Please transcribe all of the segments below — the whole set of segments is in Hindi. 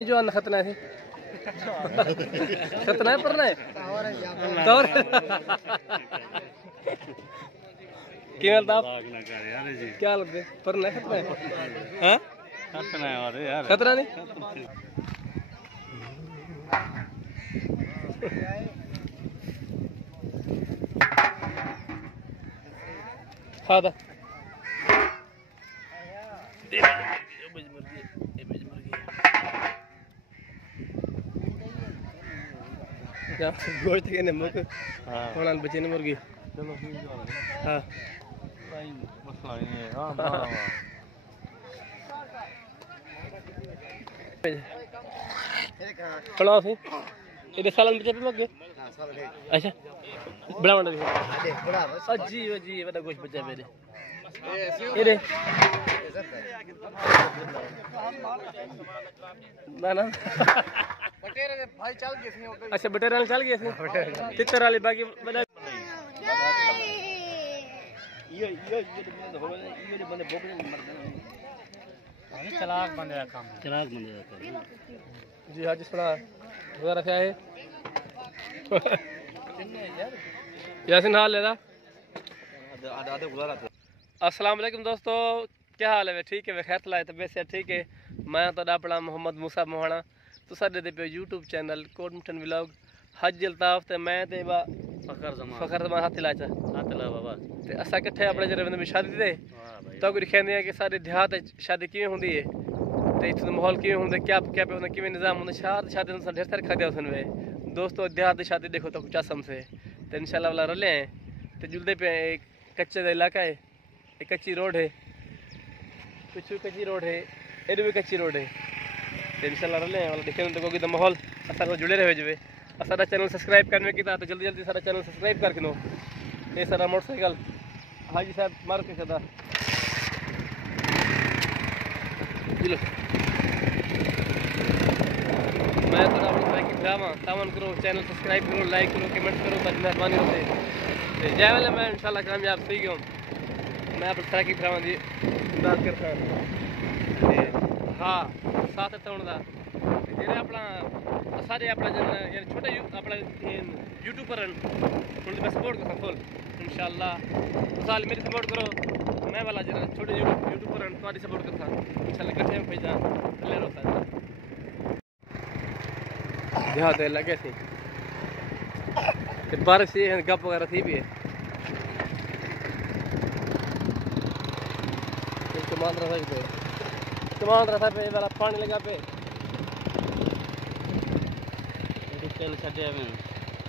जो अन्न खतना है खतना है पढ़ना है तौर क्या लगते पढ़ना है खतना है हाँ खतरा नहीं हाँ गोश्त के नमक होना बचे ने मुर्गी चलो हाँ खड़ा से ये सालन बचे पे मगे अच्छा बड़ा बड़ा देखो जी जी बड़ा गोश्त बचा मेरे ये ना ना बटेरे भाई चल गए थे अच्छा बटेरे चल गए थे तितर वाले बाकी बड़ा ये बंदे बोकरे मर गए चलाक बंदे का काम जी हां जिस तरह वगैरह क्या है यासिन हाल लेदा आधे गुजारा अस्सलाम वालेकुम दोस्तों क्या हाल है ठीक है खैर लाए तबीयत से ठीक है मैं तो अपना मोहम्मद मूसा मोहाना तुसा दे पे यूट्यूब चैनल कोटमटन व्लॉग हज अल्ताफ ते मैं ते बा फखर जमान हाथ ला बाबा ते असा इकट्ठे अपने जरे बंदे शादी ते तो कोई दिखाने है कि सारे देहात शादी किवें हुंदी है ते इत्थे माहौल किवें हुंदा क्या क्या पे हुंदा किवें निजाम हुंदा शादी शादी में ढेर सारे खादे हुसन वे दोस्तों देहात शादी देखो तो कसम से ते इंशाल्लाह वाला रले हैं ते जुलदे पे एक कच्चे का इलाका है एक कच्ची रोड है पिछू कच्ची रोड है इधर भी कच्ची रोड है इंशाल्लाह रले वाला देखे तो कोई माहौल असा जुड़े रहे जवे सारा चैनल सब्सक्राइब करने की तो जल्दी जल्दी सारा चैनल सब्सक्राइब करके नो ये सारा मोटरसाइकिल हाजी साहब मार के सदा चलो मैं तो अपनी की ड्रामा तामन करो चैनल सब्सक्राइब करो लाइक करो कमेंट करो ताकि मेहरबानी होते जय वाले मैं इंशाल्लाह कामयाब सही गया मैं अपनी तरह की ड्रामा दी बात करता हूँ हाँ साथ होने का जेह्ड़े अपना सारे अपना जन छोटे अपना यूट्यूबर उनकी सपोर्ट कर फुल इंशाल्लाह साल मेरी सपोर्ट करो मैं वाला जन छोटे यूट्यूबर तुम्हारी सपोर्ट करता इंशाल्लाह कट्ठे में भेजा ले रो सारे देहात लगे थे बारिश से गप वगैरह थी भी है कमाल रहा पे वाला पानी लगा पे तेल छटे में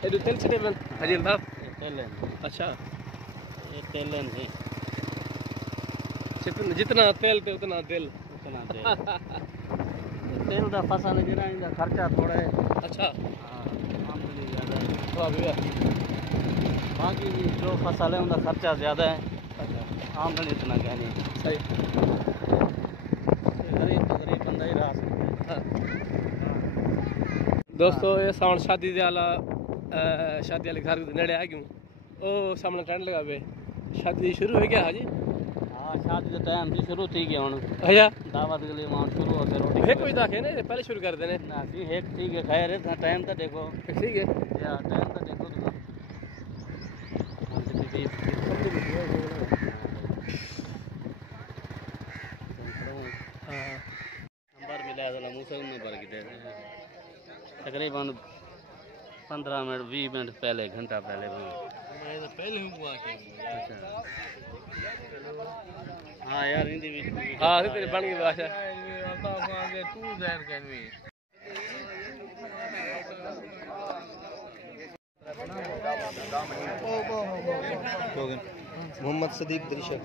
ये तेल छटे में हाजी साहब तेल अच्छा ये तेल है जितना तेल पे उतना दिल तेल का फसल गिरा इनका खर्चा थोड़ा है अच्छा आमदनी ज़्यादा बाकी जो फसल है उनका खर्चा ज़्यादा है आमदनी इतना क्या नहीं सही गरीब बंदा ही रहा सकता दोस्तों ये साउंड शादी वाले घर नेड़े आ गयूं ओ सामने टेंट लगा पे शादी शुरू हो गया हाजी हाँ शादी का टाइम भी शुरू थी गया हुन अच्छा दावत के लिए वहां शुरू होते रोटी एक कोई दाखे ने पहले शुरू कर देने ना जी एक ठीक है खैर है टाइम तो देखो ठीक है या टाइम तो देखो तो नंबर मिला था मूसा में भर के तकरीबन 15 मिनट 20 मिनट पहले घंटा पहले पहले हुआ अच्छा हाँ यार हिंदी भी हाँ तेरी बन गई भाषा तू ज़हर कहनी मोहम्मद सदीक दरिशा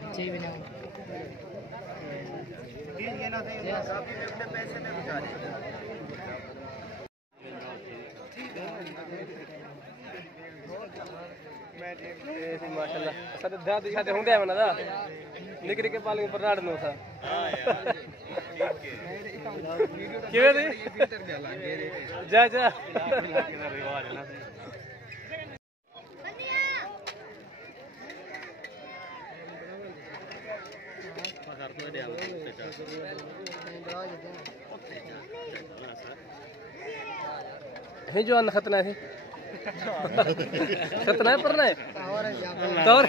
माशाल्लाह सद दादी शादी होंदे है मना दा निक निक पालिंग पर नाड़ नो सा हां यार केवे दे जा जा रिवाज है ना है जो अन्न खतना है खतना है परना है तौर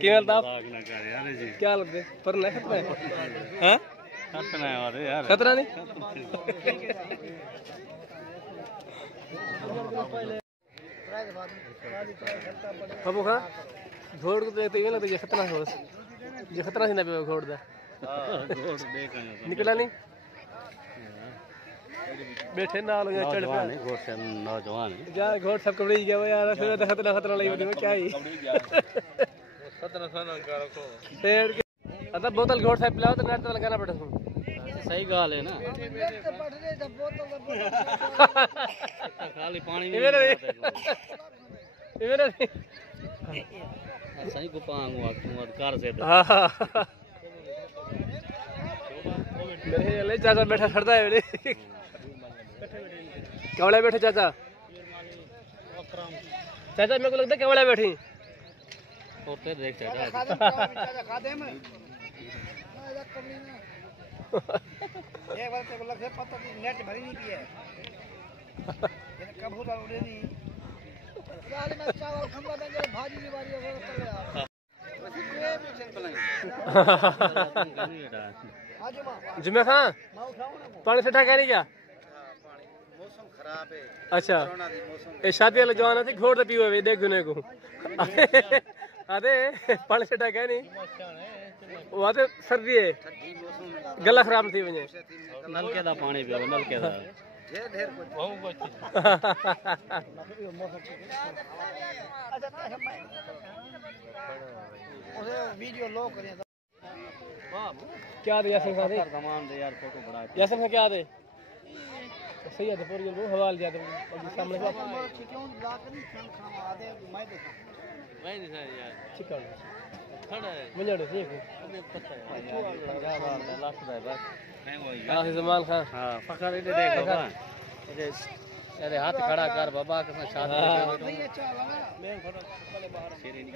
क्या लगता क्या लगता है परना है खतना है हाँ खतना है और यार खतना नहीं अब खा घोड़ को देखते ही लगता है खतना है बस ये खतना से ना पे घोड़ दा निकला नहीं बैठे ना लगे चढ़ पे नहीं घोड़ से नौजवान जा घोड़ सब कबड़ी गया वो यार फिर तो खतरा खतरा लगी बनी क्या ही खतरा खाना का रखो पेड़ के अदा बोतल घोड़ से पिलाओ तो नेट तो लगाना पड़े सही गाल है ना खाली पानी में इवेरे सही को पांगू कार से हां मेरे ले चाचा बैठा खड़ता है मेरे कवड़ा बैठे चाचा चाचा मेरे को लगता है कवड़ा बैठी होते देख चाचा खा दे मैं एक बार तो लग से पता नहीं नेट भरी नहीं की है ये कब होता उड़े नहीं साल में चावल खंबा बन गया भाजी की बारी हो चले यार जुम्मे खां पानी से ढका नहीं क्या मौसम खराब है अच्छा ये शादी वाले जवान थी घोड़ तो पीवे देख दुने को अरे पानी से ढका नहीं वो आते सर्दी है गला खराब थी वने नलके दा पानी पियो नलके दा ढेर कुछ बहुत कुछ अच्छा वीडियो लो करिए क्या दे यासर साथे तमाम दे यार फोटो बड़ा यासर से क्या दे सही है तो पूरी वो हवाल दिया तो सामने का क्यों जाकर नहीं खाना आदे मैं देखा मैं नहीं सर यार चिकन खड़ा है मुझे ठीक है पता है 50,000 लाख दा बस मैं वही हां जमाल खान हां फकर इधर देख बाबा अरे हाथ खड़ा कर बाबा के साथ शादी नहीं अच्छा लगा मैं फोटो पहले बाहर शेरे नहीं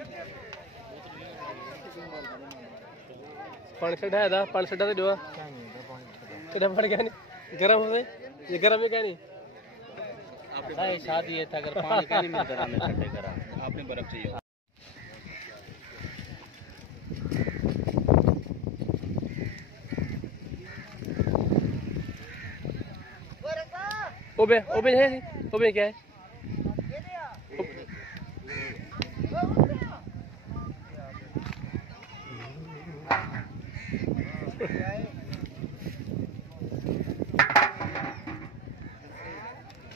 पानी से ढाया पानी से ढाते जो क्या पड़ गया नहीं गरम हो ये गरम है क्या नहीं आपने शादी है था अगर पानी का नहीं मिलता हमें ठंडे करा आपने बर्फ चाहिए ओबे ओबे है ओबे क्या है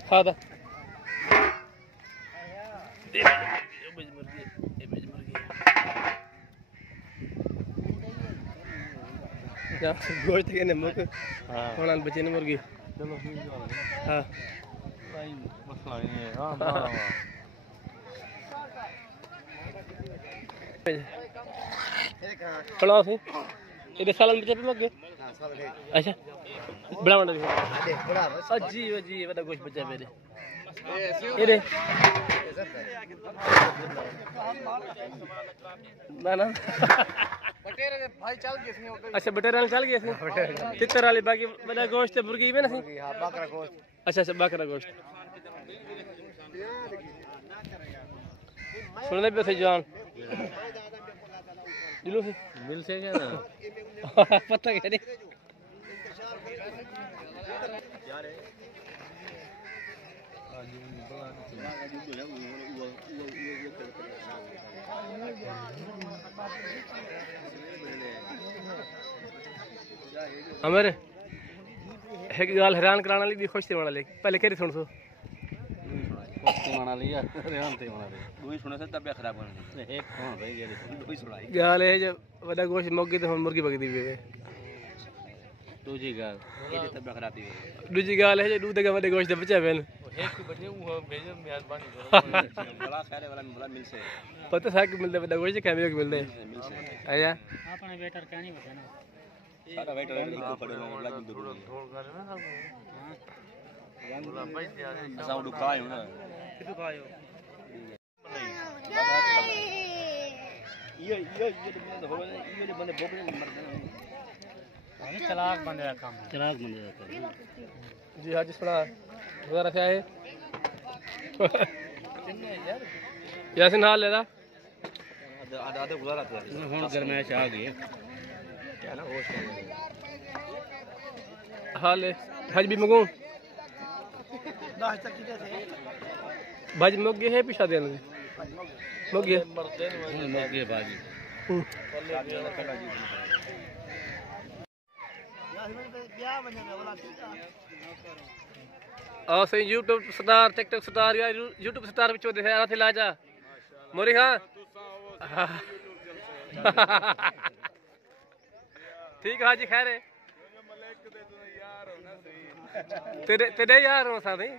खादा गोश्त के नमक हां बचे ने मुर्गी चलो हां भाई मसला नहीं है हां खड़ा सी ये सालन बचे पे मगे हां सालन अच्छा बड़ा बड़ा देख बड़ा जी जी बड़ा गोश्त बचा मेरे ये दे ना ना बटेरे भाई चल गए इसने अच्छा बटेरे चल गए इसने तितर वाले बाकी बड़ा गोश्त मुर्गी में ना हां बकरा गोश्त अच्छा अच्छा बकरा गोश्त सुनने पे थे जान दिलो से मिल से क्या ना पता क्या नहीं हमारे एक गाल हैरान कराने ली खुश थे वाला पहले कह रही सुन सो लिया हैरान थे वाला वही सुने से तबियत खराब होने एक हां भाई ये वही सुनाई गाल है जब बड़ा गोश्त मौके तो मुर्गी बगदी हुई है दूजी गाल ये तबियत खराब थी दूजी गाल है जो दूध का बड़े गोश्त बचा बेन एक बजे वो भेजो मेहरबानी करो बड़ा खैर वाला बोला मिल से पता था कि मिलते बड़ा गोश्त कैमरे को मिलते आया आपने वेटर क्या नहीं बताना सारा वेटर को पड़े वाला की दूर ढोल कर ना सब हां भाई ऐसा उड़ खायो ना कितो खायो चलाक बंदे का काम, चलाक बंदे का काम। जी हाँ जी सुना वगैरह क्या है यासिन हाल लेदा ਹੁਣ ਗਰਮੈਸ਼ ਆ ਗਈ हाल है हज भी मंगू भाजी मोगे है पिछा देने मोगे ਮੋਗੇ ਬਾਜੀ और सही यूट्यूब स्टार टिकटॉक स्टार या यूट्यूब स्टार विचो दिखाया थे लाजा मोरी हाँ ठीक है हाजी खैर है तेरे तेरे यार हो सा नहीं